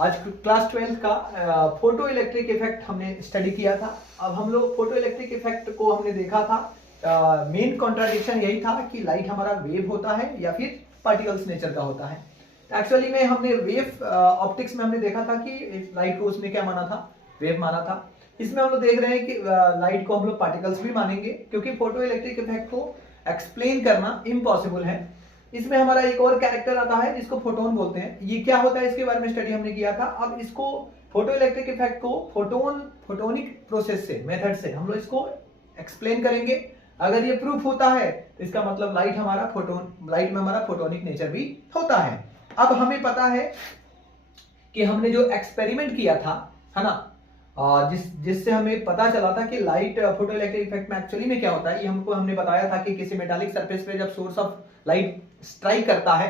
आज class 12th का photo electric effect हमने स्टडी किया था। अब हम लोग फोटो इलेक्ट्रिक इफेक्ट को हमने देखा था। मेन कॉन्ट्राडिक्शन यही था कि लाइट हमारा वेव होता है या फिर पार्टिकल्स नेचर का होता है। एक्चुअली में हमने वेव ऑप्टिक्स में हमने देखा था कि लाइट को उसने क्या माना था, वेव माना था। इसमें हम लोग देख रहे हैं कि लाइट को हम लोग पार्टिकल्स भी मानेंगे, क्योंकि फोटो इलेक्ट्रिक इफेक्ट को एक्सप्लेन करना इम्पॉसिबल है। इसमें हमारा एक और कैरेक्टर आता है जिसको फोटोन बोलते हैं। ये क्या होता है इसके बारे में स्टडी हमने किया था। अब इसको फोटो इलेक्ट्रिक इफेक्ट को फोटोनिक प्रोसेस से, मेथड से हम लोग इसको एक्सप्लेन करेंगे। अगर ये प्रूफ होता है तो इसका मतलब लाइट में हमारा फोटोनिक नेचर भी होता है। अब हमें पता है कि हमने जो एक्सपेरिमेंट किया था, है ना, जिससे हमें पता चला था कि लाइट फोटो इलेक्ट्रिक इफेक्ट में एक्चुअली में क्या होता है। ये हमने बताया था कि किसी मेटालिक सरफेस पे जब सोर्स ऑफ लाइट स्ट्राइक करता है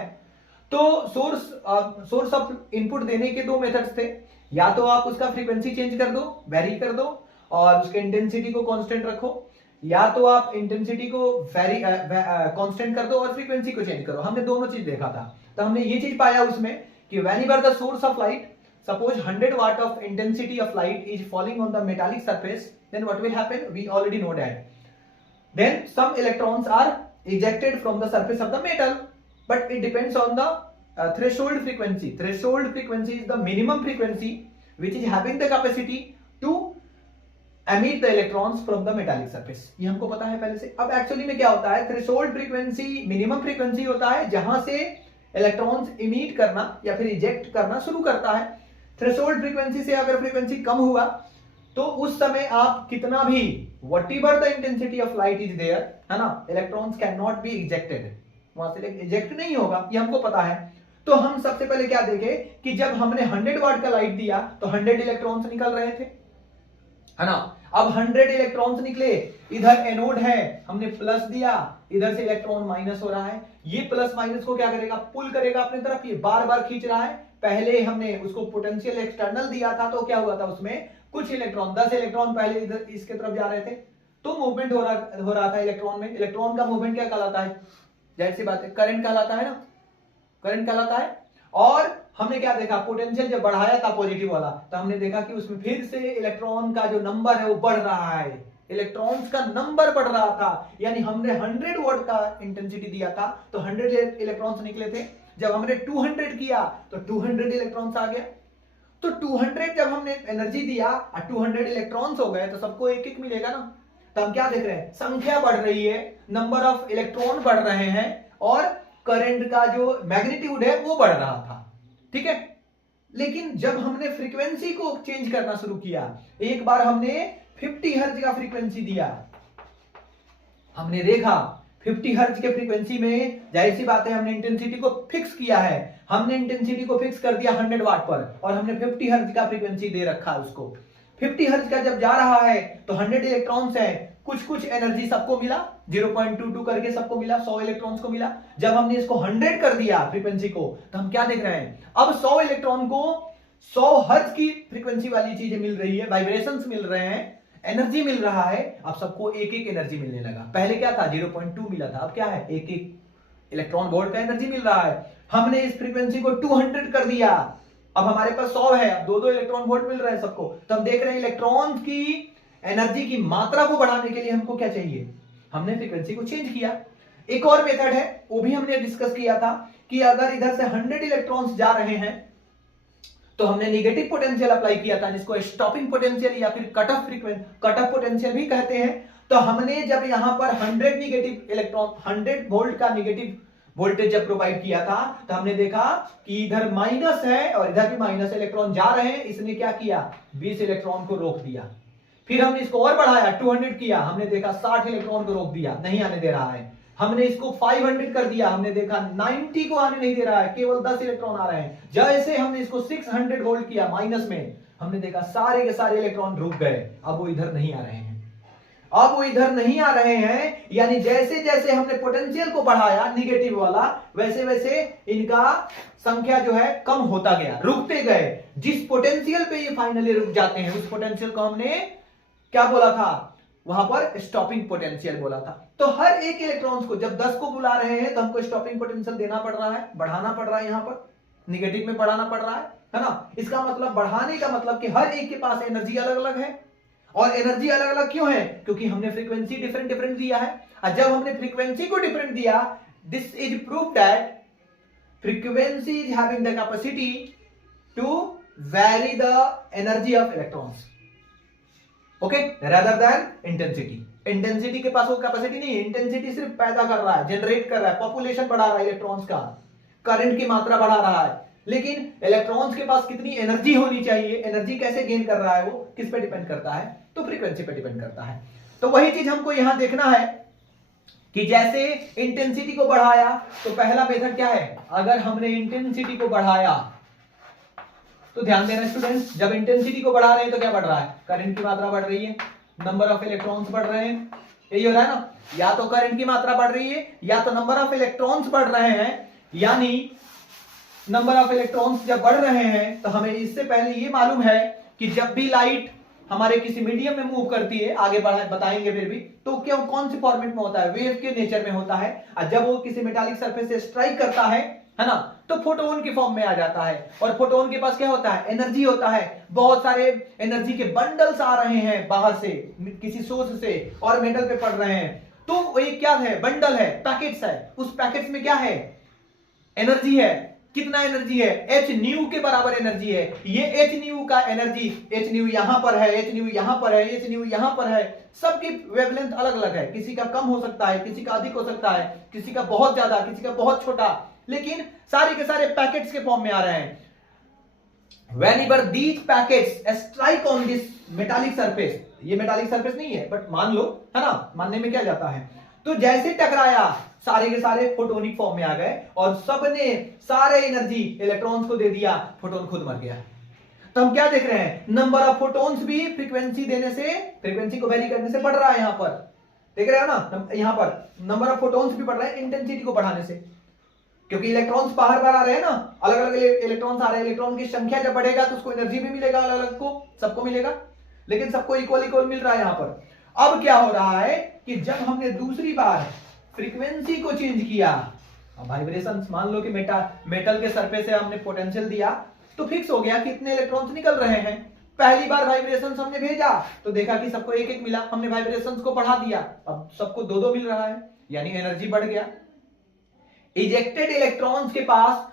तो सोर्स ऑफ इनपुट देने के दो मेथड्स थे। या तो आप उसका फ्रीक्वेंसी चेंज कर दो, वेरी कर दो और उसके इंटेंसिटी को कांस्टेंट रखो, या तो आप इंटेंसिटी को वेरी कांस्टेंट कर दो और फ्रीक्वेंसी को चेंज करो। हमने दोनों चीज देखा था। तो हमने ये चीज पाया उसमें कि whenever the source of light, suppose 100 watt of intensity of light is falling on the metallic surface, then what will happen? We already know that. Then some electrons are ejected from the surface of the metal, but it depends on the threshold frequency. Threshold frequency is the minimum frequency which is having the capacity to emit the electrons from the metallic surface. ये हमको पता है पहले से। अब actually में क्या होता है, थ्रेशोल्ड फ्रीक्वेंसी मिनिमम फ्रीक्वेंसी होता है जहां से इलेक्ट्रॉन्स इमिट करना या फिर इजेक्ट करना शुरू करता है। थ्रेशोल्ड फ्रीक्वेंसी से अगर फ्रीक्वेंसी कम हुआ तो उस समय आप कितना भी whatever the intensity of light is there, है ना, electrons can not be ejected, वहां से इजेक्ट नहीं होगा, ये हमको पता है। तो हम सबसे पहले क्या देखे कि जब हमने 100 वाट का लाइट दिया तो 100 इलेक्ट्रॉन्स निकल रहे थे, है ना। अब 100 इलेक्ट्रॉन्स निकले, इधर एनोड है, हमने प्लस दिया, इधर से इलेक्ट्रॉन माइनस हो रहा है। ये प्लस माइनस को क्या करेगा, पुल करेगा अपनी तरफ, ये बार बार खींच रहा है। पहले हमने उसको पोटेंशियल एक्सटर्नल दिया था तो क्या हुआ था, उसमें कुछ इलेक्ट्रॉन 10 इलेक्ट्रॉन पहले इधर इसके तरफ जा रहे थे तो मूवमेंट हो रहा था इलेक्ट्रॉन में। इलेक्ट्रॉन का मूवमेंट क्या कहलाता है, जाहिर सी बात है करंट कहलाता है ना, करंट कहलाता है। और हमने क्या देखा, पोटेंशियल जब बढ़ाया था पॉजिटिव वाला तो हमने देखा कि उसमें फिर से इलेक्ट्रॉन का जो नंबर है वो बढ़ रहा है, इलेक्ट्रॉन्स का नंबर बढ़ रहा था। यानी हमने 100 वोल्ट का इंटेंसिटी दिया था तो 100 इलेक्ट्रॉन्स निकले थे। जब हमने 200 किया तो 200 इलेक्ट्रॉन्स आ गया। तो 200 जब हमने एनर्जी दिया और 200 इलेक्ट्रॉन्स हो गए तो सबको एक एक मिलेगा ना। तो हम क्या देख रहे हैं, संख्या बढ़ रही है, नंबर ऑफ इलेक्ट्रॉन बढ़ रहे हैं और करंट का जो मैग्नीट्यूड है वो बढ़ रहा था, ठीक है। लेकिन जब हमने फ्रीक्वेंसी को चेंज करना शुरू किया, एक बार हमने 50 हर्ट्ज का फ्रीक्वेंसी दिया, हमने देखा 50 हर्ट्ज के फ्रीक्वेंसी में जाहिर सी बात है हमने इंटेंसिटी को फिक्स किया है। हमने इंटेंसिटी को फिक्स कर दिया 100 वाट पर और हमने 50 हर्ट्ज का फ्रीक्वेंसी दे रखा है उसको। 50 हर्ट्ज का जब जा रहा है तो 100 इलेक्ट्रॉन्स हैं, कुछ एनर्जी सबको मिला, 0.22 करके सबको मिला, 100 इलेक्ट्रॉन्स को मिला। जब हमने इसको 100 कर दिया फ्रीक्वेंसी को तो हम क्या देख रहे हैं, अब 100 इलेक्ट्रॉन को 100 हर्ट्ज की फ्रीक्वेंसी वाली चीजें मिल रही है, वाइब्रेशंस मिल रहे हैं, एनर्जी मिल रहा है। अब सबको एक एक एनर्जी मिलने लगा। पहले क्या था, 0.2 मिला था, अब क्या है, एक एक इलेक्ट्रॉन वोल्ट का एनर्जी मिल रहा है। हमने इस फ्रीक्वेंसी को 200 कर दिया, अब हमारे पास 100 है, अब 2-2 इलेक्ट्रॉन वोल्ट मिल रहा है सबको। तो हम देख रहे हैं इलेक्ट्रॉन की एनर्जी की मात्रा को बढ़ाने के लिए हमको क्या चाहिए, हमने फ्रीक्वेंसी को चेंज किया। एक और मेथड है, वो भी हमने डिस्कस किया था कि अगर इधर से 100 इलेक्ट्रॉन्स जा रहे हैं तो हमने नेगेटिव पोटेंशियल अप्लाई किया था, जिसको स्टॉपिंग पोटेंशियल या फिर कट ऑफ पोटेंशियल भी कहते हैं। तो हमने जब यहां पर 100 नेगेटिव इलेक्ट्रॉन, 100 वोल्ट का नेगेटिव वोल्टेज जब प्रोवाइड किया था तो हमने देखा कि इधर माइनस है और इधर भी माइनस इलेक्ट्रॉन जा रहे हैं। इसने क्या किया, 20 इलेक्ट्रॉन को रोक दिया। फिर हमने इसको और बढ़ाया, 200 किया, हमने देखा 60 इलेक्ट्रॉन को रोक दिया, नहीं आने दे रहा है। हमने इसको 500 कर दिया, हमने देखा 90 को आने नहीं दे रहा है, केवल 10 इलेक्ट्रॉन आ रहे हैं। जैसे हमने इसको 600 वोल्ट किया माइनस में, हमने देखा सारे के सारे इलेक्ट्रॉन रुक गए, अब वो इधर नहीं आ रहे हैं। अब वो इधर नहीं आ रहे हैं, यानी जैसे जैसे हमने पोटेंशियल को बढ़ाया नेगेटिव वाला, वैसे वैसे इनका संख्या जो है कम होता गया, रुकते गए। जिस पोटेंशियल पे ये फाइनली रुक जाते हैं उस पोटेंशियल को हमने क्या बोला था, वहां पर स्टॉपिंग पोटेंशियल बोला था। तो हर एक इलेक्ट्रॉन्स को जब 10 को बुला रहे हैं तो हमको स्टॉपिंग पोटेंशियल देना पड़ रहा है, बढ़ाना पड़ रहा है, यहां पर नेगेटिव में बढ़ाना पड़ रहा है। है ना। इसका मतलब बढ़ाने का मतलब कि हर एक के पास एनर्जी अलग अलग है, और एनर्जी अलग अलग क्यों है, क्योंकि हमने फ्रीक्वेंसी डिफरेंट डिफरेंट दिया है। और जब हमने फ्रीक्वेंसी को डिफरेंट दिया, this is proof that frequency is having the capacity to vary the energy of electrons, okay, rather than intensity. Intensity के पास वो कैपेसिटी नहीं है, इंटेंसिटी सिर्फ पैदा कर रहा है, जनरेट कर रहा है, पॉपुलेशन बढ़ा रहा है इलेक्ट्रॉन्स का, करंट की मात्रा बढ़ा रहा है। लेकिन इलेक्ट्रॉन्स के पास कितनी एनर्जी होनी चाहिए, एनर्जी कैसे गेन कर रहा है, वो किस पे डिपेंड करता है, तो फ्रीक्वेंसी पे डिपेंड करता है। तो वही चीज हमको यहां देखना है कि जैसे इंटेंसिटी को बढ़ाया, तो पहला मेथड क्या है, अगर हमने इंटेंसिटी को बढ़ाया, तो ध्यान देना स्टूडेंट्स, जब इंटेंसिटी को बढ़ा रहे हैं तो क्या बढ़ रहा है, करंट की मात्रा बढ़ रही है, नंबर ऑफ इलेक्ट्रॉन्स बढ़ रहे हैं, यही हो रहा है ना। या तो करंट की मात्रा बढ़ रही है, या तो नंबर ऑफ इलेक्ट्रॉन्स बढ़ रहे हैं। यानी नंबर ऑफ इलेक्ट्रॉन्स जब बढ़ रहे हैं, तो हमें इससे पहले ये मालूम है कि जब भी लाइट हमारे किसी मीडियम में मूव करती है, आगे बताएंगे फिर भी, तो क्यों कौन से फॉर्मेट में होता है, वेव के नेचर में होता है। और जब वो किसी मेटालिक सरफेस से स्ट्राइक करता है ना, तो फोटोन की फॉर्म में आ जाता है। और फोटोन के पास क्या होता है, एनर्जी होता है, बहुत सारे एनर्जी के बंडल्स आ रहे हैं बाहर से, किसी सोर्स से, और मेटल पे पड़ रहे हैं। तो ये क्या है, बंडल है, पैकेट्स है, उस पैकेट्स में क्या है, एनर्जी है। कितना एनर्जी है, एच न्यू के बराबर एनर्जी है। ये एच न्यू का एनर्जी, एच न्यू यहां पर है, एच न्यू यहां पर है, एच न्यू यहां पर है, सबकी वेवलेंथ अलग अलग है, किसी का कम हो सकता है, किसी का अधिक हो सकता है, किसी का बहुत ज्यादा, किसी का बहुत छोटा, लेकिन सारे के सारे पैकेट्स के फॉर्म में आ रहे हैं। Whenever these packets strike on this metallic surface, ये मेटालिक सरफेस नहीं है बट मान लो, है ना, मानने में क्या जाता है, तो जैसे टकराया सारे के सारे फोटोनिक फॉर्म में आ गए, और सबने सारे एनर्जी इलेक्ट्रॉन्स को दे दिया, फोटोन खुद मर गया। तो हम क्या देख रहे हैं, नंबर ऑफ फोटोन्स भी फ्रीक्वेंसी देने से, फ्रीक्वेंसी को वेरी करने से बढ़ रहा है। यहां पर देख रहे हो ना, यहां पर नंबर ऑफ फोटोन्स भी बढ़ रहा है इंटेंसिटी को बढ़ाने से, क्योंकि इलेक्ट्रॉन्स बाहर बाहर आ रहे हैं ना, अलग अलग इलेक्ट्रॉन्स आ रहे हैं। इलेक्ट्रॉन की संख्या जब बढ़ेगा तो उसको एनर्जी भी मिलेगा, अलग अलग को सबको मिलेगा, लेकिन सबको इक्वल इक्वल मिल रहा है यहां पर। अब क्या हो रहा है कि जब हमने दूसरी बार फ्रीक्वेंसी को चेंज किया, वाइब्रेशन, मान लो कि मेटल के सरफेस से हमने पोटेंशियल दिया, तो फिक्स हो गया कितने इलेक्ट्रॉन्स निकल रहे हैं। पहली बार वाइब्रेशंस हमने भेजा तो देखा कि सबको एक एक मिला, हमने वाइब्रेशंस को बढ़ा दिया, अब सबको दो दो मिल रहा है, यानी एनर्जी बढ़ गया। इजेक्टेड इलेक्ट्रॉन्स के पास,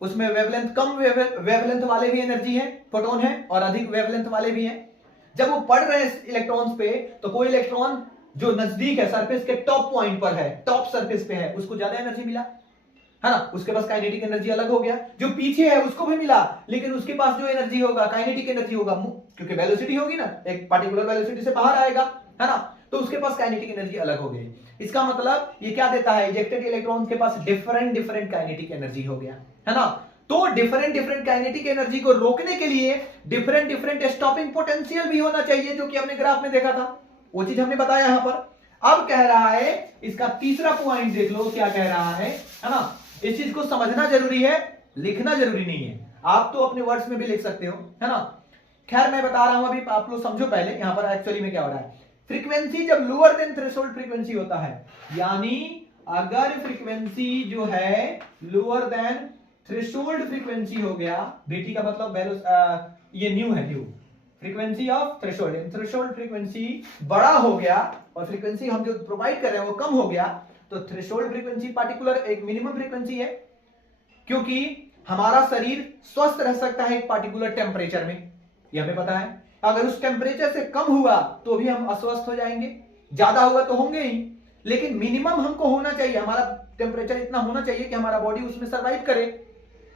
उसमें वेवलेंथ कम वेवलेंथ वाले भी एनर्जी है, फोटोन है, और अधिक वेवलेंथ वाले भी हैं। जब वो पड़ रहे हैं इलेक्ट्रॉन्स पे, तो कोई इलेक्ट्रॉन जो नजदीक है, सरफेस के टॉप पॉइंट पर है, टॉप सरफेस पे है, उसको ज्यादा एनर्जी मिला, है ना, उसके पास काइनेटिक एनर्जी अलग हो गया। जो पीछे है उसको भी मिला, लेकिन उसके पास जो एनर्जी होगा, काइनेटिक एनर्जी होगा, क्योंकि वेलोसिटी होगी ना, एक पार्टिकुलर वेलोसिटी से बाहर आएगा, है ना, तो उसके पास काइनेटिक एनर्जी अलग हो गई। इसका मतलब ये क्या देता है, इजेक्टेड इलेक्ट्रॉन के पास डिफरेंट काइनेटिक एनर्जी हो गया, है ना। तो डिफरेंट काइनेटिक एनर्जी को रोकने के लिए डिफरेंट स्टॉपिंग पोटेंशियल भी होना चाहिए, जो कि हमने ग्राफ में देखा था, वो चीज हमने बताया यहां पर। अब कह रहा है, इसका तीसरा पॉइंट देख लो क्या कह रहा है ना। इस चीज को समझना जरूरी है, लिखना जरूरी नहीं है, आप तो अपने वर्ड्स में भी लिख सकते हो, है ना। खैर मैं बता रहा हूं, अभी आप लोग समझो पहले यहां पर एक्चुअली में क्या हो रहा है। फ्रीक्वेंसी जब लोअर देन थ्रेशोल्ड फ्रीक्वेंसी होता है, यानी अगर फ्रीक्वेंसी जो है लोअर देन थ्रेशोल्ड फ्रीक्वेंसी हो गया, बीटी का मतलब ये न्यू है, new frequency of threshold, threshold frequency बड़ा हो गया और फ्रीक्वेंसी हम जो प्रोवाइड कर रहे हैं वो कम हो गया, तो थ्रेशोल्ड फ्रीक्वेंसी पार्टिकुलर एक मिनिमम फ्रीक्वेंसी है, क्योंकि हमारा शरीर स्वस्थ रह सकता है एक पार्टिकुलर टेम्परेचर में, ये हमें पता है। अगर उस टेम्परेचर से कम हुआ तो भी हम अस्वस्थ हो जाएंगे, ज्यादा हुआ तो होंगे ही, लेकिन मिनिमम हमको होना चाहिए, हमारा टेम्परेचर इतना होना चाहिए कि हमारा बॉडी उसमें सर्वाइव करे।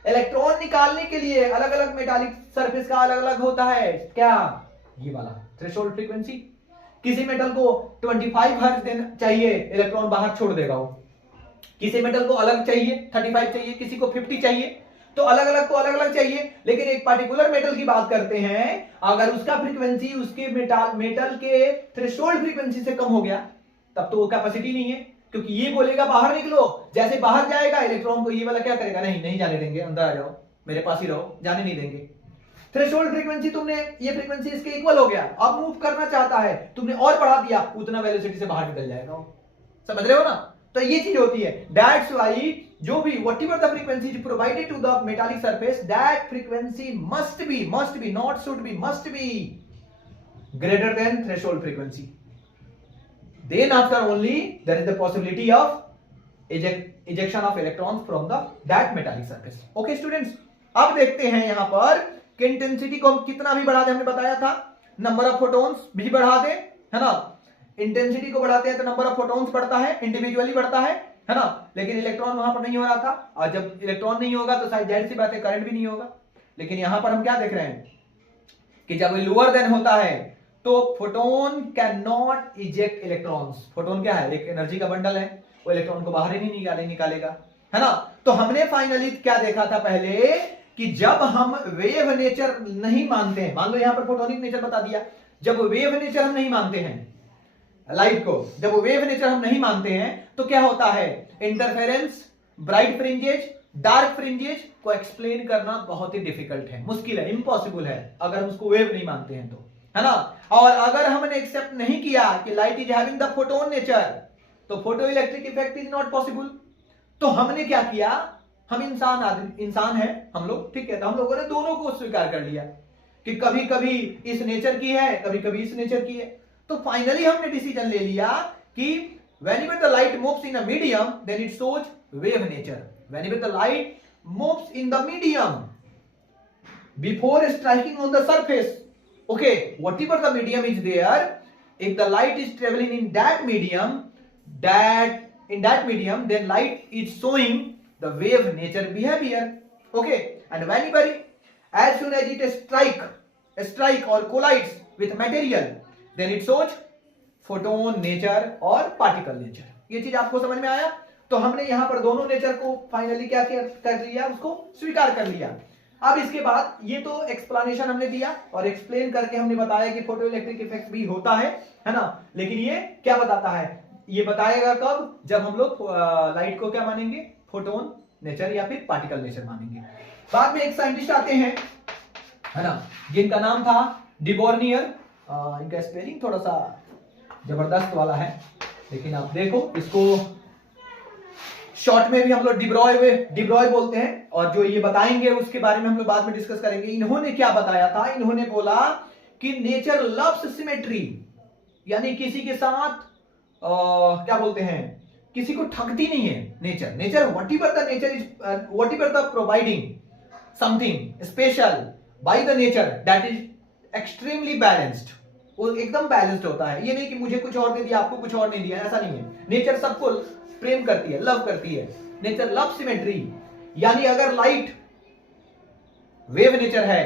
इलेक्ट्रॉन निकालने के लिए अलग अलग मेटालिक सरफेस का अलग अलग होता है, क्या, ये वाला थ्रेशोल्ड फ्रीक्वेंसी। किसी मेटल को 25 हर्ट्ज देना चाहिए, इलेक्ट्रॉन बाहर छोड़ देगा वो। किसी मेटल को अलग चाहिए 35 चाहिए, किसी को 50 चाहिए, तो अलग अलग को अलग अलग चाहिए। लेकिन एक पार्टिकुलर मेटल की बात करते हैं, अगर उसका फ्रीक्वेंसी उसके मेटल के थ्रेशोल्ड फ्रीक्वेंसी से कम हो गया, तब तो वो कैपेसिटी नहीं है, क्योंकि ये बोलेगा बाहर निकलो, जैसे बाहर जाएगा इलेक्ट्रॉन को ये वाला क्या करेगा, नहीं जाने देंगे, अंदर आ जाओ, मेरे पास ही रहो, जाने नहीं देंगे। थ्रेशोल्ड फ्रीक्वेंसी तुमने, ये फ्रीक्वेंसी इसके इक्वल हो गया, अब मूव करना चाहता है, तुमने और बढ़ा दिया, उतना वेलोसिटी से बाहर निकल जाएगा, समझ रहे हो ना। तो ये चीज होती है, दैट्स व्हाई जो भी whatever the frequency is provided to the metallic surface, that frequency must be, not should be, must be greater than threshold frequency. Then after only there is the possibility of ejection of electrons from the that metallic surface. Okay students, अब देखते हैं यहां पर कि intensity को हम कितना भी बढ़ा दे, हमने बताया था नंबर ऑफ फोटॉन्स भी बढ़ा दे, है ना। इंटेंसिटी को बढ़ाते हैं तो नंबर ऑफ फोटॉन्स बढ़ता है, इंडिविजुअली बढ़ता है ना। लेकिन इलेक्ट्रॉन वहां पर नहीं हो रहा था, और जब इलेक्ट्रॉन नहीं होगा तो शायद जाहिर सी बात है करंट भी नहीं होगा। लेकिन यहां पर हम क्या देख रहे हैं कि जब लोअर देन होता है तो photon can not eject electrons. Photon क्या है, एक एनर्जी का बंडल है, वो इलेक्ट्रॉन को बाहर ही नहीं निकालेगा, है ना। तो हमने फाइनली क्या देखा था पहले कि जब हम वेव नेचर नहीं मानते हैं, मान लो यहां पर फोटोनिक नेचर बता दिया, जब वेव नेचर हम नहीं मानते हैं लाइट को, जब वेव नेचर हम नहीं मानते हैं तो क्या होता है, interference, bright fringes, dark fringes को एक्सप्लेन करना बहुत ही डिफिकल्ट है, मुश्किल है, इम्पॉसिबल है अगर हम उसको वेव नहीं मानते हैं तो, है ना। और अगर हमने एक्सेप्ट नहीं किया कि light is having the photon nature तो photoelectric effect is not possible. तो हमने क्या किया, हम इंसान है हम लोग, ठीक है, तो हम लोगों ने दोनों को स्वीकार कर लिया कि कभी कभी इस नेचर की है, कभी कभी इस नेचर की है। तो फाइनली हमने डिसीजन ले लिया कि whenever the light moves in a medium then it shows wave nature. Whenever the light moves in the medium before striking on the surface, okay, whatever the medium is there, if the light is traveling in that medium, then light is showing the wave nature behavior, okay. And whenever as soon as it strike or collides with material, then it shows photon nature और particle nature. ये चीज आपको समझ में आया। तो हमने यहां पर दोनों नेचर को फाइनली क्या कर लिया, उसको स्वीकार कर लिया। अब इसके बाद ये तो एक्सप्लेनेशन हमने दिया और एक्सप्लेन करके हमने बताया कि फोटो इलेक्ट्रिक इफेक्ट भी होता है ना। लेकिन ये क्या बताता है, ये बताएगा कब, जब हम लोग लाइट को क्या मानेंगे, फोटोन नेचर या फिर पार्टिकल नेचर मानेंगे। बाद में एक साइंटिस्ट आते हैं, है ना, जिनका नाम था डिबॉर्नियर। इनका स्पेलिंग थोड़ा सा जबरदस्त वाला है, लेकिन आप देखो इसको शॉर्ट में भी हम लोग डिब्रॉय बोलते हैं, और जो ये बताएंगे उसके बारे में हम लोग बाद में डिस्कस करेंगे। इन्होंने क्या बताया था, इन्होंने बोला कि नेचर लव्स सिमेट्री, यानी किसी के साथ क्या बोलते हैं, किसी को ठगती नहीं है nature whatever the providing something special by the nature that is extremely balanced. वो एकदम बैलेंस्ड होता है, ये नहीं कि मुझे कुछ और दे दिया आपको कुछ और नहीं दिया, ऐसा नहीं है। नेचर सबको प्रेम करती है, लव करती है, नेचर लव सिमेट्री। यानी अगर लाइट वेव नेचर है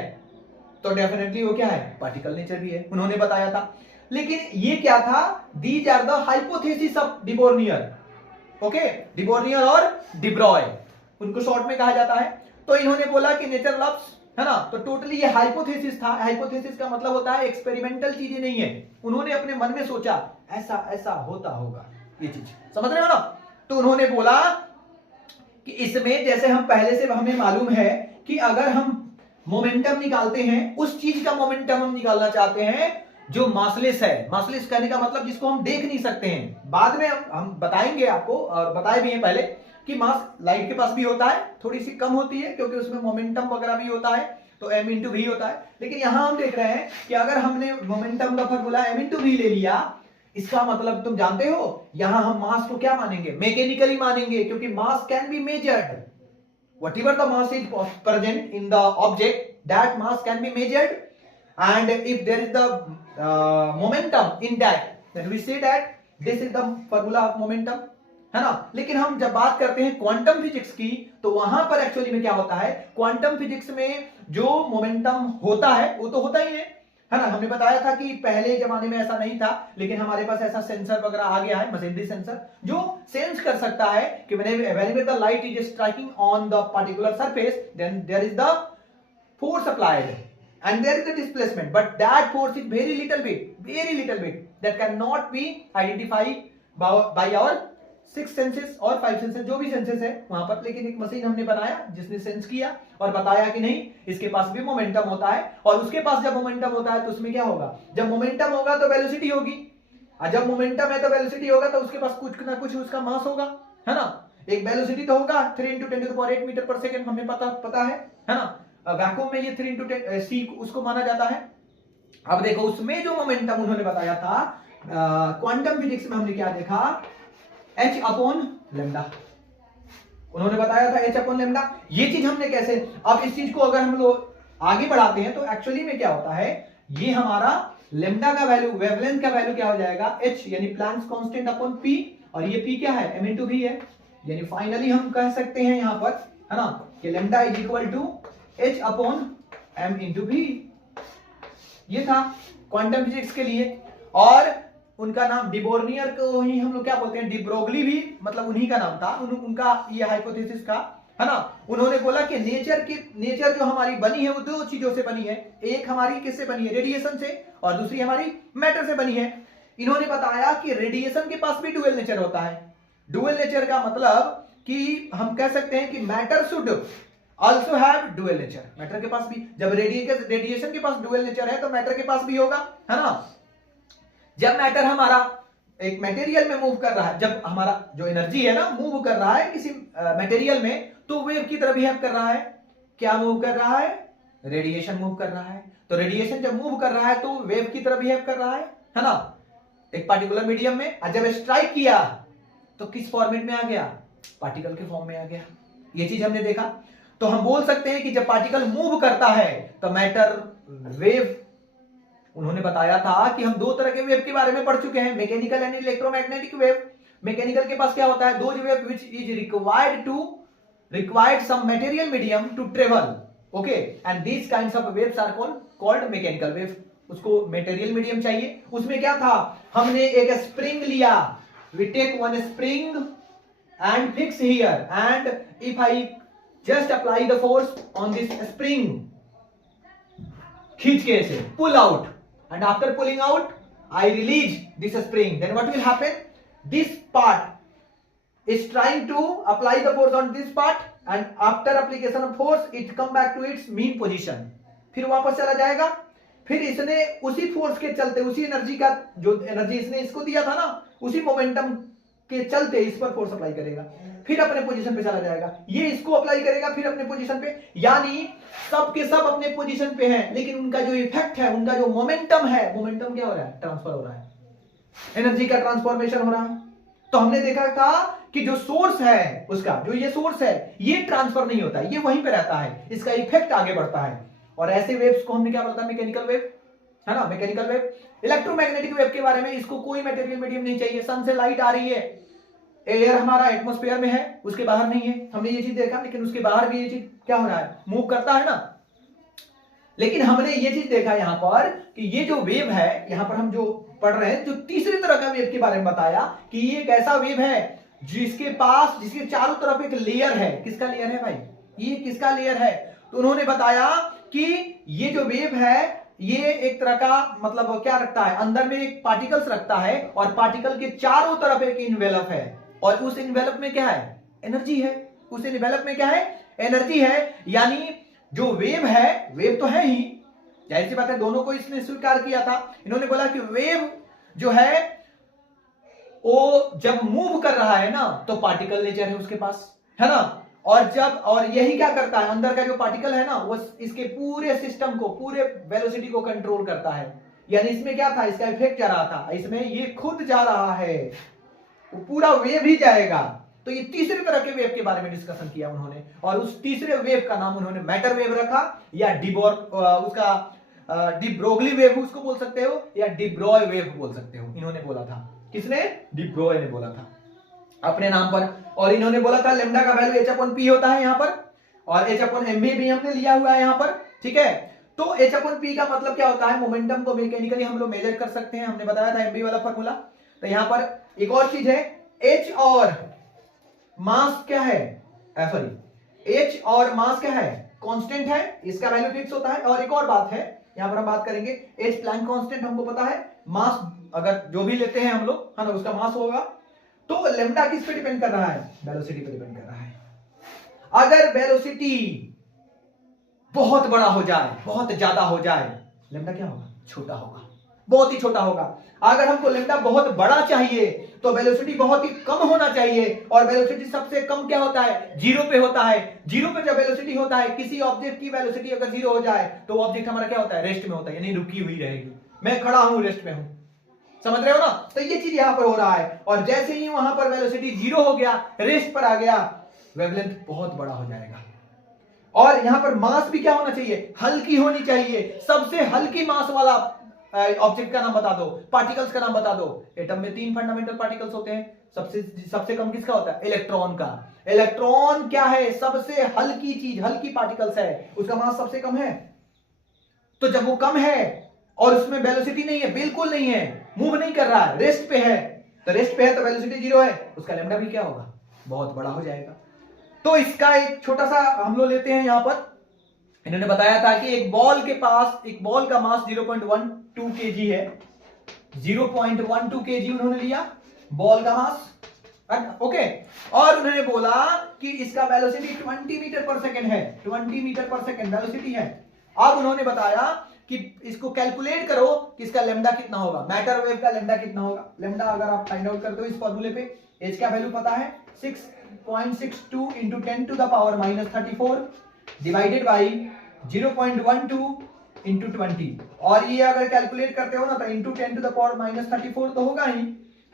तो डेफिनेटली वो क्या है, पार्टिकल नेचर भी है, उन्होंने बताया था। लेकिन ये क्या था, these are the hypothesis of de Broglie, okay, de Broglie और डिब्रॉय उनको शॉर्ट में कहा जाता है। तो इन्होंने बोला कि नेचर लव्स, है ना। तो टोटली ये हाइपोथेसिस था। हाइपोथेसिस का मतलब होता है एक्सपेरिमेंटल चीजें नहीं है, उन्होंने अपने मन में सोचा ऐसा होता होगा, ये चीज समझ रहे हो ना। तो उन्होंने बोला कि इसमें जैसे हम पहले से हमें मालूम है कि अगर हम मोमेंटम निकालते हैं, उस चीज का मोमेंटम हम निकालना चाहते हैं जो मासलेस है। मासलेस कहने का मतलब जिसको हम देख नहीं सकते हैं। बाद में हम बताएंगे आपको, और बताए भी हैं पहले कि मास लाइट के पास भी होता है, थोड़ी सी कम होती है क्योंकि उसमें मोमेंटम वगैरह भी होता है, तो m इंटू वी होता है। लेकिन यहां हम देख रहे हैं कि अगर हमने मोमेंटम का फॉर्मूला m इंटू वी ले लिया, इसका मतलब तुम जानते हो यहां हम मास को क्या मानेंगे, मैकेनिकली मानेंगे, क्योंकि मास can be measured. whatever the mass is present in the object, that mass can be measured, and if there is the momentum in that, then we say that this is the formula of momentum, है ना। लेकिन हम जब बात करते हैं quantum physics की, तो वहां पर एक्चुअली में क्या होता है, क्वांटम फिजिक्स में जो मोमेंटम होता है वो तो होता ही है ना। हमने बताया था कि पहले जमाने में ऐसा नहीं था, लेकिन हमारे पास ऐसा सेंसर वगैरह आ गया है, मशीनरी सेंसर, जो सेंस कर सकता है कि whenever the light is striking on the particular surface, then there is the force applied and there is the displacement, but that force is very little bit that cannot be identified by our 6 senses और 5 senses, जो भी senses है वहां पर। लेकिन एक machine हमने बनाया जिसने सेंस किया और बताया कि नहीं, इसके पास भी मोमेंटम होता है, और उसके पास जब मोमेंटम होता है तो उसमें क्या होगा, जब मोमेंटम होगा तो वेलोसिटी होगी, और जब मोमेंटम है तो वेलोसिटी होगा तो उसके पास कुछ ना कुछ उसका मास होगा, है ना। एक वेलोसिटी तो होगा 3 × 10⁸ मीटर पर सेकंड, हमें पता है ना। वैक्यूम में ये 3 × 10 c उसको माना जाता है। अब देखो उसमें जो मोमेंटम उन्होंने बताया था क्वांटम फिजिक्स में हमने क्या देखा, h/λ उन्होंने बताया था h/λ। ये चीज हमने कैसे, अब इस चीज को अगर हम लोग आगे बढ़ाते हैं तो एक्चुअली में क्या होता है, ये हमारा लेमडा का वैल्यू, वेवलेंथ का वैल्यू क्या हो जाएगा, h यानी प्लैंक्स कांस्टेंट अपॉन p, और ये p क्या है, m/v है। यानी फाइनली हम कह सकते हैं यहां पर, है ना, कि lambda is equal to h/m/v। ये था क्वांटम फिजिक्स के लिए। और उनका नाम डिबोर्नियर को ही हम लोग क्या बोलते हैं, डिब्रोगली भी मतलब उन्हीं का नाम था, उनका ये हाइपोथेसिस का, है ना। उन्होंने बोला कि नेचर जो हमारी बनी है वो दो चीजों से बनी है, एक हमारी किससे बनी है, रेडिएशन से, और दूसरी हमारी मैटर से बनी है। इन्होंने बताया कि रेडिएशन के पास भी डुअल नेचर होता है। डुअल नेचर का मतलब कि हम कह सकते हैं कि matter should also have dual nature. Matter के पास भी, जब रेडिएशन के पास डुअल नेचर है तो मैटर के पास भी होगा, है ना। जब मैटर हमारा एक मटेरियल में मूव कर रहा है, जब हमारा जो एनर्जी है ना मूव कर रहा है किसी मटेरियल में, तो वेव की तरह बिहेव कर रहा है। क्या मूव कर रहा है, रेडिएशन मूव कर रहा है। तो रेडिएशन जब मूव कर रहा है तो वेव की तरह बिहेव कर रहा है ना, एक पार्टिकुलर मीडियम में। और जब स्ट्राइक किया तो किस फॉर्मेट में आ गया, पार्टिकल के फॉर्म में आ गया। ये चीज हमने देखा। तो हम बोल सकते हैं कि जब पार्टिकल मूव करता है तो मैटर वेव। उन्होंने बताया था कि हम दो तरह के वेव के बारे में पढ़ चुके हैं, mechanical and electromagnetic wave. Mechanical के पास क्या होता है, those wave which is required some material medium to travel, okay, and these kinds of waves are called mechanical wave. उसको मटेरियल मीडियम चाहिए। उसमें क्या था, हमने एक स्प्रिंग लिया, we take one spring and fix here, and if I just apply the force on this spring, खींच के ऐसे pull out, and after pulling out I release this spring, then what will happen, this part is trying to apply the force on this part, and after application of force it come back to its mean position, फिर वापस चला जाएगा। फिर इसने उसी force के चलते, उसी एनर्जी का, जो एनर्जी इसने इसको दिया था ना, उसी मोमेंटम के चलते इस पर फोर्स अप्लाई करेगा, फिर अपने पोजीशन पे चला जाएगा। ये इसको अप्लाई करेगा फिर अपने पोजीशन पे। यानी सब के सब अपने पोजीशन पे हैं, लेकिन उनका जो इफेक्ट है, उनका जो मोमेंटम है, मोमेंटम क्या हो रहा है, ट्रांसफर हो रहा है, एनर्जी का ट्रांसफॉर्मेशन हो रहा है। तो हमने देखा था कि जो सोर्स है उसका, जो ये सोर्स है, ये ट्रांसफर नहीं होता है, ये वहीं पे रहता है, इसका इफेक्ट आगे बढ़ता है। और ऐसे वेव्स को हमने क्या बोलता है, मैकेनिकल वेव, है ना, मैकेनिकल वेव। इलेक्ट्रोमैग्नेटिक वेव के बारे में, इसको कोई मटेरियल मीडियम नहीं चाहिए। सन से लाइट आ रही है, एयर हमारा एटमॉस्फेयर में है, उसके बाहर नहीं है, हमने ये चीज देखा, लेकिन उसके बाहर भी ये चीज क्या हो रहा है, मूव करता है ना। लेकिन हमने ये चीज देखा यहां पर कि ये जो वेव है, यहां पर हम जो पढ़ रहे हैं, जो तीसरी तरह का वेव के बारे में बताया कि ये एक ऐसा वेव है जिसके चारों तरफ एक लेयर है। किसका लेयर है भाई, ये किसका लेयर है। तो उन्होंने बताया कि ये जो वेव है, ये एक तरह का मतलब क्या रखता है, अंदर में एक पार्टिकल्स रखता है, और पार्टिकल के चारों तरफ एक इन्वेलप है, और उस इन्वेलप में क्या है, एनर्जी है। उस इन्वेलप में क्या है, एनर्जी है। यानी जो वेव है, वेव तो है ही, जाहिर सी बात है, दोनों को इसने स्वीकार किया था। इन्होंने बोला कि वेव जो है वो जब मूव कर रहा है ना, तो पार्टिकल नेचर है उसके पास, है ना। और यही क्या करता है, अंदर का जो पार्टिकल है ना, वो इसके पूरे सिस्टम को, पूरे वेलोसिटी को कंट्रोल करता है। यानी इसमें क्या था, इसका इफेक्ट जा रहा था, इसमें ये खुद जा रहा है, वो पूरा वेव ही जाएगा। तो ये तीसरे तरह के वेव के बारे में डिस्कशन किया उन्होंने, और उस तीसरे वेव का नाम उन्होंने मैटर वेव रखा, या डिब्रोगली वेव उसको बोल सकते हो, या डिब्रॉय वेव बोल सकते हो। इन्होंने बोला था, किसने, डिब्रॉय ने बोला था अपने नाम पर। और इन्होंने बोला था लेमडा का वैल्यू h/p होता है यहां पर, और h/mv भी हमने लिया हुआ है यहां पर, ठीक है। तो h/p का मतलब क्या होता है, मोमेंटम को मैकेनिकली हम लोग मेजर कर सकते हैं, हमने बताया था mv वाला फॉर्मूला। तो यहां पर एक और चीज है, h और मास क्या है, h और मास क्या है, कांस्टेंट है, इसका वैल्यू फिक्स होता है। और एक और बात है, यहां पर हम बात करेंगे, h प्लैंक कांस्टेंट हमको पता है, मास अगर जो भी लेते हैं हम लोग, है ना, उसका मास होगा। तो लेमडा किस पे डिपेंड कर रहा है, वेलोसिटी पे डिपेंड कर रहा है। अगर वेलोसिटी बहुत बड़ा हो जाए, बहुत ज्यादा हो जाए, लेमडा क्या होगा, छोटा होगा। बहुत ही छोटा होगा। अगर हमको लेमडा बहुत बड़ा चाहिए तो वेलोसिटी बहुत ही कम होना चाहिए, और वेलोसिटी सबसे कम क्या होता है, जीरो पे होता है। जीरो पे जब वेलोसिटी होता है, किसी ऑब्जेक्ट की वेलोसिटी अगर जीरो हो जाए तो ऑब्जेक्ट हमारा क्या होता है, रेस्ट में होता है, यानी रुकी हुई रहेगी। मैं खड़ा हूं, रेस्ट में हूं, समझ रहे हो ना। तो ये चीज यहां पर हो रहा है, और जैसे ही वहां पर वेलोसिटी जीरो हो गया, रेस्ट पर आ गया, वेवलेंथ बहुत बड़ा हो जाएगा। और यहां पर मास भी क्या होना चाहिए, हल्की होनी चाहिए। सबसे हल्की मास वाला ऑब्जेक्ट का नाम बता दो, पार्टिकल्स का नाम बता दो। एटम में 3 फंडामेंटल पार्टिकल्स होते हैं, सबसे कम किसका होता है, इलेक्ट्रॉन का। इलेक्ट्रॉन क्या है, सबसे हल्की चीज, हल्की पार्टिकल्स है, उसका मास सबसे कम है। तो जब वो कम है और उसमें वेलोसिटी नहीं है, बिल्कुल नहीं है, मूव नहीं कर रहा है, रेस्ट पे है, तो रेस्ट पे है तो वेलोसिटी जीरो है, उसका लैम्डा भी क्या होगा, बहुत बड़ा हो जाएगा। तो इसका एक छोटा सा हम लोग लेते हैं, यहां पर इन्होंने बताया था कि एक बॉल के पास, एक बॉल का मास 0.12 kg है, 0.12 kg उन्होंने लिया बॉल का मास, ओके। और उन्होंने बोला कि इसका वेलोसिटी 20 मीटर पर सेकेंड है, 20 मीटर पर सेकेंड वेलोसिटी है। अब उन्होंने बताया कि इसको कैलकुलेट करो कि इसका लेमडा कितना होगा, मैटर वेव का लेमडा कितना होगा। लेमडा अगर आप फाइंड आउट करते हो इस फॉर्मूले पे, एच का वैल्यू पता है 6.62 into 10 to the power -34 divided by 0.12 into 20, और ये अगर कैलकुलेट करते हो ना तो इंटू 10 टू द पावर -34 तो होगा ही,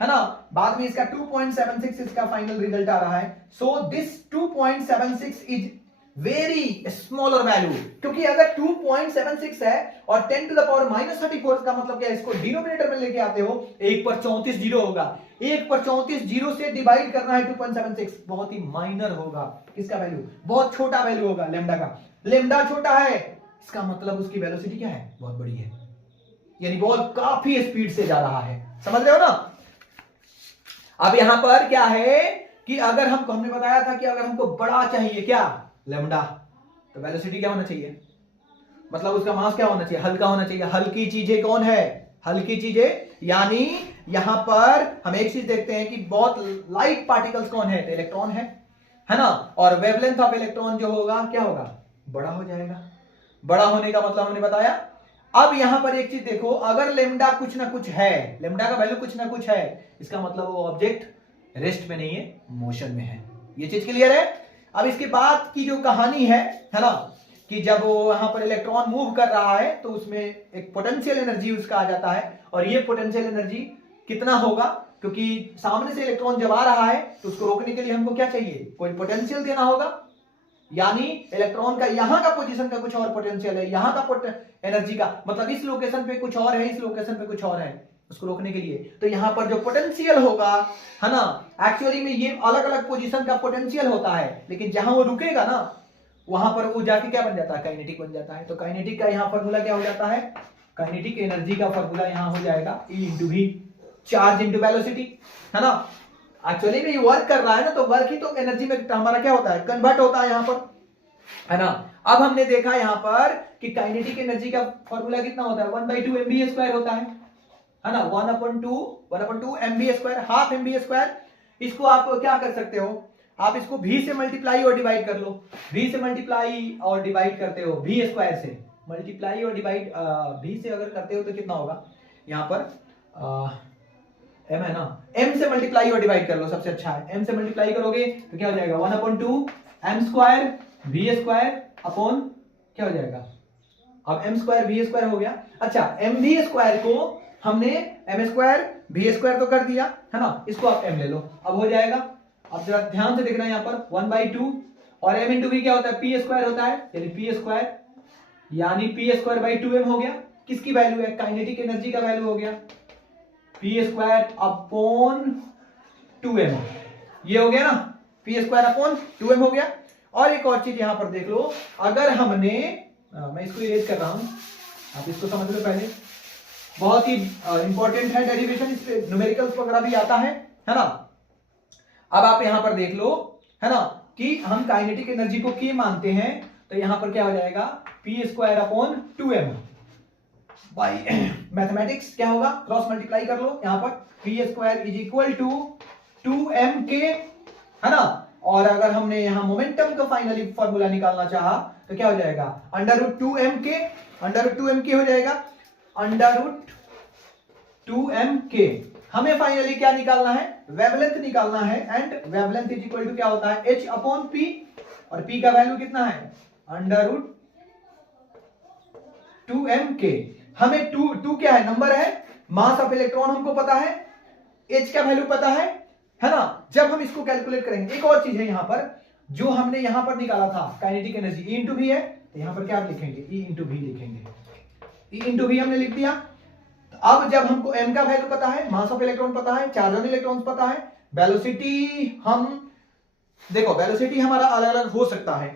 है ना। बाद में इसका 2.76 इसका फाइनल रिजल्ट आ रहा है। So this 2.76 is very smaller value, क्योंकि अगर 2.76 है और 10 टू द पावर -34 का मतलब क्या है, इसको डिनोमिनेटर में लेके आते हो, 1 पर 34 जीरो होगा, 1 पर 34 जीरो से डिवाइड करना है 2.76, बहुत ही माइनर होगा किसका वैल्यू, बहुत छोटा वैल्यू होगा लेमडा का। लेमडा छोटा है, इसका मतलब उसकी वेलोसिटी क्या है, बहुत बड़ी है, यानी बॉल काफी स्पीड से जा रहा है, समझ रहे हो ना। अब यहां पर क्या है कि अगर हमने बताया था कि अगर हमको बड़ा चाहिए क्या, लेमडा, तो वेलोसिटी क्या होना चाहिए, मतलब उसका मास क्या होना चाहिए, हल्का होना चाहिए। हल्की चीजें कौन है, हल्की चीजें, यानी यहां पर हम एक चीज देखते हैं कि बहुत लाइट पार्टिकल्स कौन है, इलेक्ट्रॉन है ना। और वेवलेंथ ऑफ इलेक्ट्रॉन जो होगा क्या होगा, बड़ा हो जाएगा। बड़ा होने का मतलब हमने बताया। अब यहां पर एक चीज देखो, अगर लेमडा कुछ ना कुछ है, लेमडा का वैल्यू कुछ ना कुछ है, इसका मतलब वो ऑब्जेक्ट रेस्ट में नहीं है, मोशन में है। ये चीज क्लियर है। अब इसके बाद की जो कहानी है ना, कि जब वो यहां पर इलेक्ट्रॉन मूव कर रहा है तो उसमें एक पोटेंशियल एनर्जी उसका आ जाता है, और ये पोटेंशियल एनर्जी कितना होगा, क्योंकि सामने से इलेक्ट्रॉन जब आ रहा है तो उसको रोकने के लिए हमको क्या चाहिए, कोई पोटेंशियल देना होगा। यानी इलेक्ट्रॉन का यहां का पोजीशन का कुछ और पोटेंशियल है, यहां का एनर्जी का मतलब इस लोकेशन पे कुछ और है, इस लोकेशन पे कुछ और है, उसको रोकने के लिए। तो यहां पर जो पोटेंशियल होगा, है ना, एक्चुअली में ये अलग अलग पोजीशन का पोटेंशियल होता है, लेकिन जहां वो रुकेगा ना, वहां पर वो जाके क्या बन जाता है, काइनेटिक बन जाता है। तो काइनेटिक का यहां फॉर्मूला क्या हो जाता है, काइनेटिक एनर्जी का फॉर्मूला यहां हो जाएगा E into V, charge into velocity, है ना। एक्चुअली में ये वर्क कर रहा है ना, तो वर्क ही तो एनर्जी में हमारा क्या होता है, कन्वर्ट होता है यहां पर, है ना। अब हमने देखा यहां पर कि काइनेटिक एनर्जी का फॉर्मूला कितना होता है, 1/2 mv² होता है ना, 1/2 mv², हाफ mv²। इसको आप क्या कर सकते हो, आप इसको v से मल्टीप्लाई और डिवाइड कर लो, v से मल्टीप्लाई और डिवाइड करते हो, v² से मल्टीप्लाई और डिवाइड v से अगर करते हो तो कितना होगा, यहां पर m है ना, m से मल्टीप्लाई और डिवाइड कर लो, सबसे अच्छा है। m से मल्टीप्लाई करोगे तो क्या हो जाएगा, 1/2 m² v² अपॉन क्या हो जाएगा, अब m² v² हो गया। अच्छा, mv² को हमने m² v² तो कर दिया, है ना, इसको आप m ले लो, अब हो जाएगा। अब जरा ध्यान से देखना, यहां पर 1/2 और m इंटू v क्या होता है, p² होता है, यानी p², यानी p²/2m हो गया। किसकी वैल्यू है, काइनेटिक एनर्जी का वैल्यू हो गया p² अपॉन 2m, ये हो गया ना, p² अपॉन 2m हो गया। और एक और चीज यहां पर देख लो, अगर हमने मैं इसको इरेज कर रहा हूं, आप इसको समझ लो पहले, बहुत ही इंपॉर्टेंट है डेरिवेशन, इस पे न्यूमेरिकल्स वगैरह भी आता है ना। अब आप यहां पर देख लो, है ना, कि हम काइनेटिक एनर्जी को K मानते हैं, तो यहां पर क्या हो जाएगा, p² upon 2m by mathematics क्या होगा, क्रॉस मल्टीप्लाई कर लो, यहां पर p² is equal to 2mk, है ना। और अगर हमने यहां मोमेंटम का फाइनली फॉर्मूला निकालना चाहा तो क्या हो जाएगा, √2mk हो जाएगा, 2m k। हमें फाइनली क्या निकालना है, वेवलेंथ निकालना है, and wavelength is equal to क्या होता है, h अपॉन p, और p का वैल्यू कितना है, अंडर रूट 2m k। हमें 2 क्या है, नंबर है, मास ऑफ इलेक्ट्रॉन हमको पता है, h का वैल्यू पता है ना। जब हम इसको कैलकुलेट करेंगे, एक और चीज है यहां पर, जो हमने यहां पर निकाला था kinetic energy E into V है, तो यहां पर क्या लिखेंगे, E इंटू वी लिखेंगे, E इंटू वी हमने लिख दिया। अब जब हमको m का वैल्यू पता है, मास ऑफ इलेक्ट्रॉन पता है, चार्ज ऑन इलेक्ट्रॉन्स पता है, वेलोसिटी, हम देखो वेलोसिटी हमारा अलग अलग हो सकता है,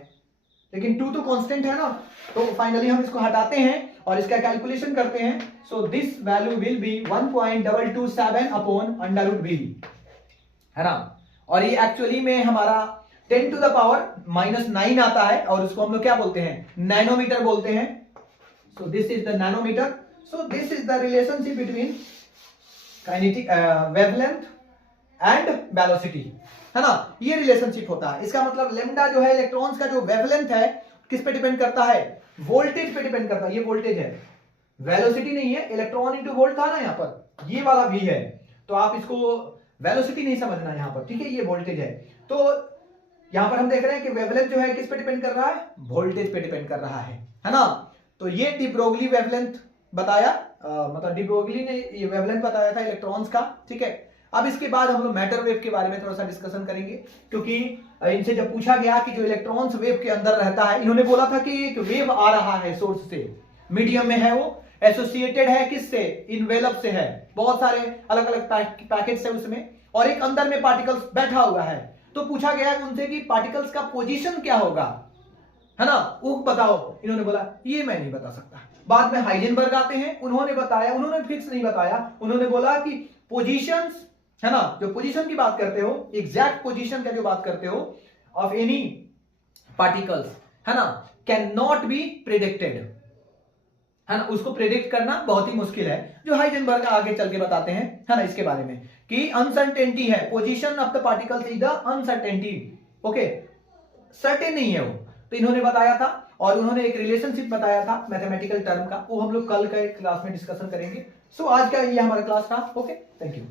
लेकिन 2 तो कांस्टेंट है ना, तो फाइनली हम इसको हटाते हैं और इसका कैलकुलेशन करते हैं। So this value will be 1.227 upon under root V, है ना। और ये एक्चुअली में हमारा 10 टू द पावर -9 आता है, और उसको हम लोग क्या बोलते हैं, नैनोमीटर बोलते हैं। So this is the nanometre. So this is the relationship between kinetic wavelength and velocity, है ना। ये रिलेशनशिप होता है, इसका मतलब लेमडा जो है, इलेक्ट्रॉन्स का जो वेवलेंथ है, किस पे डिपेंड करता है, वोल्टेज पे डिपेंड करता है। ये वोल्टेज है, वेलोसिटी नहीं है, इलेक्ट्रॉन इंटू वोल्ट था ना यहाँ पर, ये वाला भी है, तो आप इसको वेलोसिटी नहीं समझना यहाँ पर, ठीक है, ये वोल्टेज है। तो यहाँ पर हम देख रहे हैं कि वेवलेंथ जो है किस पे डिपेंड कर रहा है, वोल्टेज पे डिपेंड कर रहा है ना। तो ये डी ब्रोगली वेवलेंथ बताया, मतलब डी ब्रोगली ने ये वेवलेंथ बताया था इलेक्ट्रॉन्स का, ठीक है। अब इसके बाद हम लोग मैटर वेव के बारे में थोड़ा सा डिस्कशन करेंगे, क्योंकि इनसे जब पूछा गया कि जो इलेक्ट्रॉन्स वेव के अंदर रहता है, इन्होंने बोला था कि एक वेव आ रहा है सोर्स से, मीडियम में है, वो एसोसिएटेड है किससे, इनवेलप से है, बहुत सारे अलग अलग पैकेट्स है उसमें, और एक अंदर में पार्टिकल्स बैठा हुआ है। तो पूछा गया उनसे कि पार्टिकल्स का पोजीशन क्या होगा, है ना, वो बताओ। इन्होंने बोला ये मैं नहीं बता सकता। बाद में हाइजेनबर्ग आते हैं, उन्होंने बताया, उन्होंने फिक्स नहीं बताया, उन्होंने बोला कि पोजीशंस, है ना, जो पोजीशन की बात करते हो, एग्जैक्ट पोजीशन का जो बात करते हो ऑफ एनी पार्टिकल्स, है ना, कैन नॉट बी प्रेडिक्टेड, है ना, उसको प्रेडिक्ट करना बहुत ही मुश्किल है, जो हाइजेनबर्ग आगे चल के बताते हैं, है ना, इसके बारे में कि अनसर्टेनिटी है, position of the particles is the uncertainty, okay, certain नहीं है वो। तो इन्होंने बताया था, और उन्होंने एक रिलेशनशिप बताया था मैथमेटिकल टर्म का, वो हम लोग कल के क्लास में डिस्कशन करेंगे। सो आज का ये हमारा क्लास था, ओके, थैंक यू।